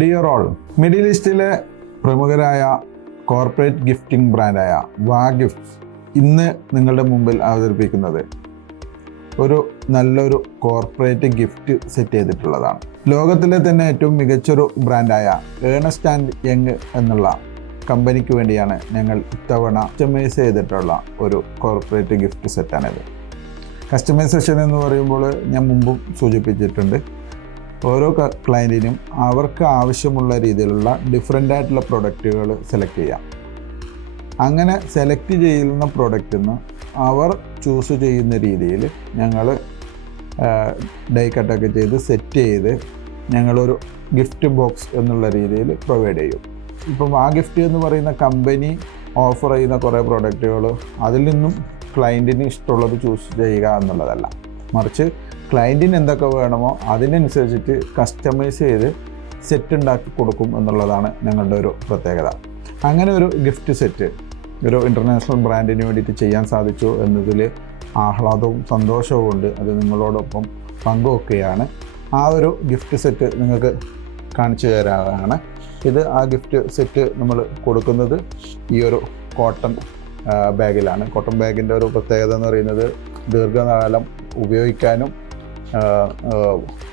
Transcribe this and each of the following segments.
Dear all, middle ഈസ്റ്റിലെ പ്രമുഖരായ corporate gifting ബ്രാൻഡായ വാഗിഫ്റ്റ് ഇന്ന് നിങ്ങളുടെ മുമ്പിൽ അവതരിപ്പിക്കുന്നത് ഒരു നല്ലൊരു കോർപ്പറേറ്റ് ഗിഫ്റ്റ് സെറ്റ് ചെയ്തിട്ടുള്ളതാണ്. ലോകത്തിലെ തന്നെ ഏറ്റവും മികച്ചൊരു ബ്രാൻഡായ ഏണസ്റ്റ് ആൻഡ് യങ് എന്നുള്ള കമ്പനിക്ക് വേണ്ടിയാണ് ഞങ്ങൾ ഇത്തവണ കസ്റ്റമൈസ് ചെയ്തിട്ടുള്ള ഒരു കോർപ്പറേറ്റ് ഗിഫ്റ്റ് സെറ്റാണിത്. കസ്റ്റമൈസേഷൻ എന്ന് പറയുമ്പോൾ ഞാൻ മുമ്പും സൂചിപ്പിച്ചിട്ടുണ്ട്, ഓരോ ക്ലയൻറ്റിനും അവർക്ക് ആവശ്യമുള്ള രീതിയിലുള്ള ഡിഫറെൻ്റ് ആയിട്ടുള്ള പ്രൊഡക്റ്റുകൾ സെലക്ട് ചെയ്യാം. അങ്ങനെ സെലക്ട് ചെയ്യുന്ന പ്രൊഡക്റ്റിൽ നിന്ന് അവർ ചൂസ് ചെയ്യുന്ന രീതിയിൽ ഞങ്ങൾ ഡൈ കട്ടൊക്കെ ചെയ്ത് സെറ്റ് ചെയ്ത് ഞങ്ങളൊരു ഗിഫ്റ്റ് ബോക്സ് എന്നുള്ള രീതിയിൽ പ്രൊവൈഡ് ചെയ്യും. ഇപ്പം ആ ഗിഫ്റ്റ് എന്ന് പറയുന്ന കമ്പനി ഓഫർ ചെയ്യുന്ന കുറേ പ്രൊഡക്റ്റുകൾ അതിൽ നിന്നും ക്ലയൻറ്റിന് ഇഷ്ടമുള്ളത് ചൂസ് ചെയ്യുക എന്നുള്ളതല്ല, മറിച്ച് ക്ലയൻറ്റിന് എന്തൊക്കെ വേണമോ അതിനനുസരിച്ചിട്ട് കസ്റ്റമൈസ് ചെയ്ത് സെറ്റ് ഉണ്ടാക്കി കൊടുക്കും എന്നുള്ളതാണ് ഞങ്ങളുടെ ഒരു പ്രത്യേകത. അങ്ങനെ ഒരു ഗിഫ്റ്റ് സെറ്റ് ഒരു ഇൻ്റർനാഷണൽ ബ്രാൻഡിന് വേണ്ടിയിട്ട് ചെയ്യാൻ സാധിച്ചു എന്നതിൽ ആഹ്ലാദവും സന്തോഷവും ഉണ്ട്. അത് നിങ്ങളോടൊപ്പം പങ്കുവെക്കുകയാണ്. ആ ഒരു ഗിഫ്റ്റ് സെറ്റ് നിങ്ങൾക്ക് കാണിച്ചു തരാനാണ്. ഇത് ആ ഗിഫ്റ്റ് സെറ്റ് നമ്മൾ കൊടുക്കുന്നത് ഈ ഒരു കോട്ടൺ ബാഗിലാണ്. കോട്ടൺ ബാഗിൻ്റെ ഒരു പ്രത്യേകത എന്ന് പറയുന്നത് ദീർഘകാലം ഉപയോഗിക്കാനും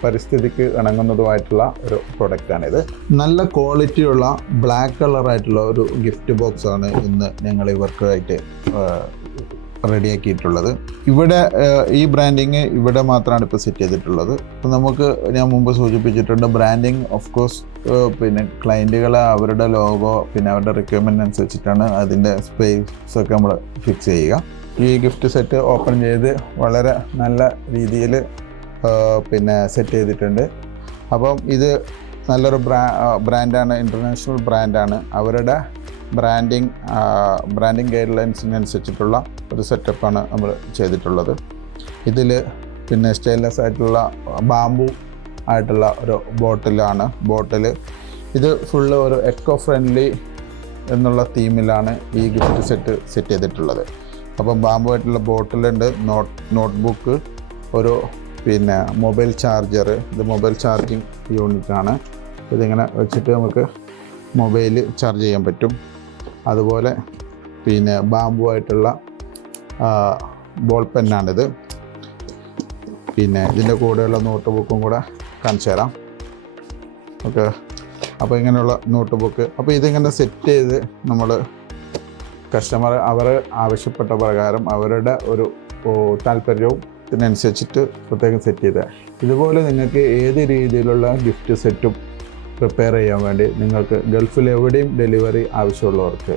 പരിസ്ഥിതിക്ക് ഇണങ്ങുന്നതുമായിട്ടുള്ള ഒരു പ്രൊഡക്റ്റാണിത്. നല്ല ക്വാളിറ്റിയുള്ള ബ്ലാക്ക് കളറായിട്ടുള്ള ഒരു ഗിഫ്റ്റ് ബോക്സാണ് ഇന്ന് ഞങ്ങൾ ഇവർക്കായിട്ട് റെഡിയാക്കിയിട്ടുള്ളത്. ഇവിടെ ഈ ബ്രാൻഡിങ് ഇവിടെ മാത്രമാണ് ഇപ്പോൾ സെറ്റ് ചെയ്തിട്ടുള്ളത്. അപ്പോൾ നമുക്ക് ഞാൻ മുമ്പ് സൂചിപ്പിച്ചിട്ടുണ്ട്, ബ്രാൻഡിങ് ഓഫ് കോഴ്സ് പിന്നെ ക്ലയൻറ്റുകളെ അവരുടെ ലോഗോ പിന്നെ അവരുടെ റിക്വയർമെൻറ്റ് അനുസരിച്ചിട്ടാണ് അതിൻ്റെ സ്പേസ് ഒക്കെ നമ്മൾ ഫിക്സ് ചെയ്യുക. ഈ ഗിഫ്റ്റ് സെറ്റ് ഓപ്പൺ ചെയ്ത് വളരെ നല്ല രീതിയിൽ പിന്നെ സെറ്റ് ചെയ്തിട്ടുണ്ട്. അപ്പം ഇത് നല്ലൊരു ബ്രാൻഡാണ്, ഇൻ്റർനാഷണൽ ബ്രാൻഡാണ്. അവരുടെ ബ്രാൻഡിങ് ഗൈഡ് ലൈൻസിനനുസരിച്ചിട്ടുള്ള ഒരു സെറ്റപ്പാണ് നമ്മൾ ചെയ്തിട്ടുള്ളത്. ഇതിൽ പിന്നെ സ്റ്റെയിൻലെസ് ആയിട്ടുള്ള ബാംബു ആയിട്ടുള്ള ഒരു ബോട്ടിൽ ഇത് ഫുള്ള് ഒരു എക്കോ ഫ്രണ്ട്ലി എന്നുള്ള തീമിലാണ് ഈ ഗിഫ്റ്റ് സെറ്റ് ചെയ്തിട്ടുള്ളത്. അപ്പം ബാംബു ആയിട്ടുള്ള ബോട്ടിലുണ്ട്, നോട്ട്ബുക്ക്, ഒരു പിന്നെ മൊബൈൽ ചാർജർ. ഇത് മൊബൈൽ ചാർജിങ് യൂണിറ്റാണ്. ഇതിങ്ങനെ വെച്ചിട്ട് നമുക്ക് മൊബൈൽ ചാർജ് ചെയ്യാൻ പറ്റും. അതുപോലെ പിന്നെ ബാംബു ആയിട്ടുള്ള ബോൾ പെന്നാണിത്. പിന്നെ ഇതിൻ്റെ കൂടെയുള്ള നോട്ട് ബുക്കും കൂടെ കാണിച്ചു തരാം. ഓക്കെ, അപ്പോൾ ഇങ്ങനെയുള്ള നോട്ട് ബുക്ക്. അപ്പോൾ ഇതിങ്ങനെ സെറ്റ് ചെയ്ത് നമ്മൾ കസ്റ്റമർ അവർ ആവശ്യപ്പെട്ട പ്രകാരം അവരുടെ ഒരു താല്പര്യവും ഇതിനനുസരിച്ചിട്ട് പ്രത്യേകം സെറ്റ് ചെയ്ത ഇതുപോലെ നിങ്ങൾക്ക് ഏത് രീതിയിലുള്ള ഗിഫ്റ്റ് സെറ്റും പ്രിപ്പയർ ചെയ്യാൻ വേണ്ടി നിങ്ങൾക്ക് ഗൾഫിൽ എവിടെയും ഡെലിവറി ആവശ്യമുള്ളവർക്ക്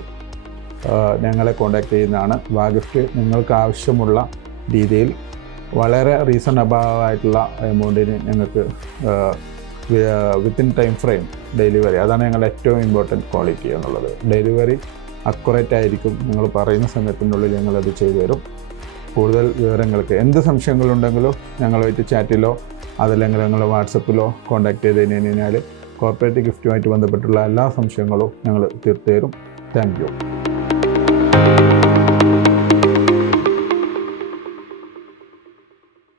ഞങ്ങളെ കോൺടാക്റ്റ് ചെയ്യുന്നതാണ്. വാഗിഫ്റ്റ് നിങ്ങൾക്ക് ആവശ്യമുള്ള രീതിയിൽ വളരെ റീസണബിൾ ആയിട്ടുള്ള എമൗണ്ടിന് ഞങ്ങൾക്ക് വിത്തിൻ ടൈം ഫ്രെയിം ഡെലിവറി, അതാണ് ഞങ്ങളുടെ ഏറ്റവും ഇമ്പോർട്ടൻറ്റ് ക്വാളിറ്റി എന്നുള്ളത്. ഡെലിവറി അക്യുറേറ്റ് ആയിരിക്കും. നിങ്ങൾ പറയുന്ന സമയത്തിനുള്ളിൽ ഞങ്ങളത് ചെയ്തു തരും. കൂടുതൽ വിവരങ്ങൾക്ക് എന്ത് സംശയങ്ങളുണ്ടെങ്കിലും ഞങ്ങളുമായിട്ട് ചാറ്റിലോ അതല്ലെങ്കിൽ ഞങ്ങൾ വാട്സപ്പിലോ കോൺടാക്റ്റ് ചെയ്ത് കഴിഞ്ഞാൽ കോർപ്പറേറ്റ് ഗിഫ്റ്റുമായിട്ട് ബന്ധപ്പെട്ടുള്ള എല്ലാ സംശയങ്ങളും ഞങ്ങൾ തീർത്തു തരും. Thank you.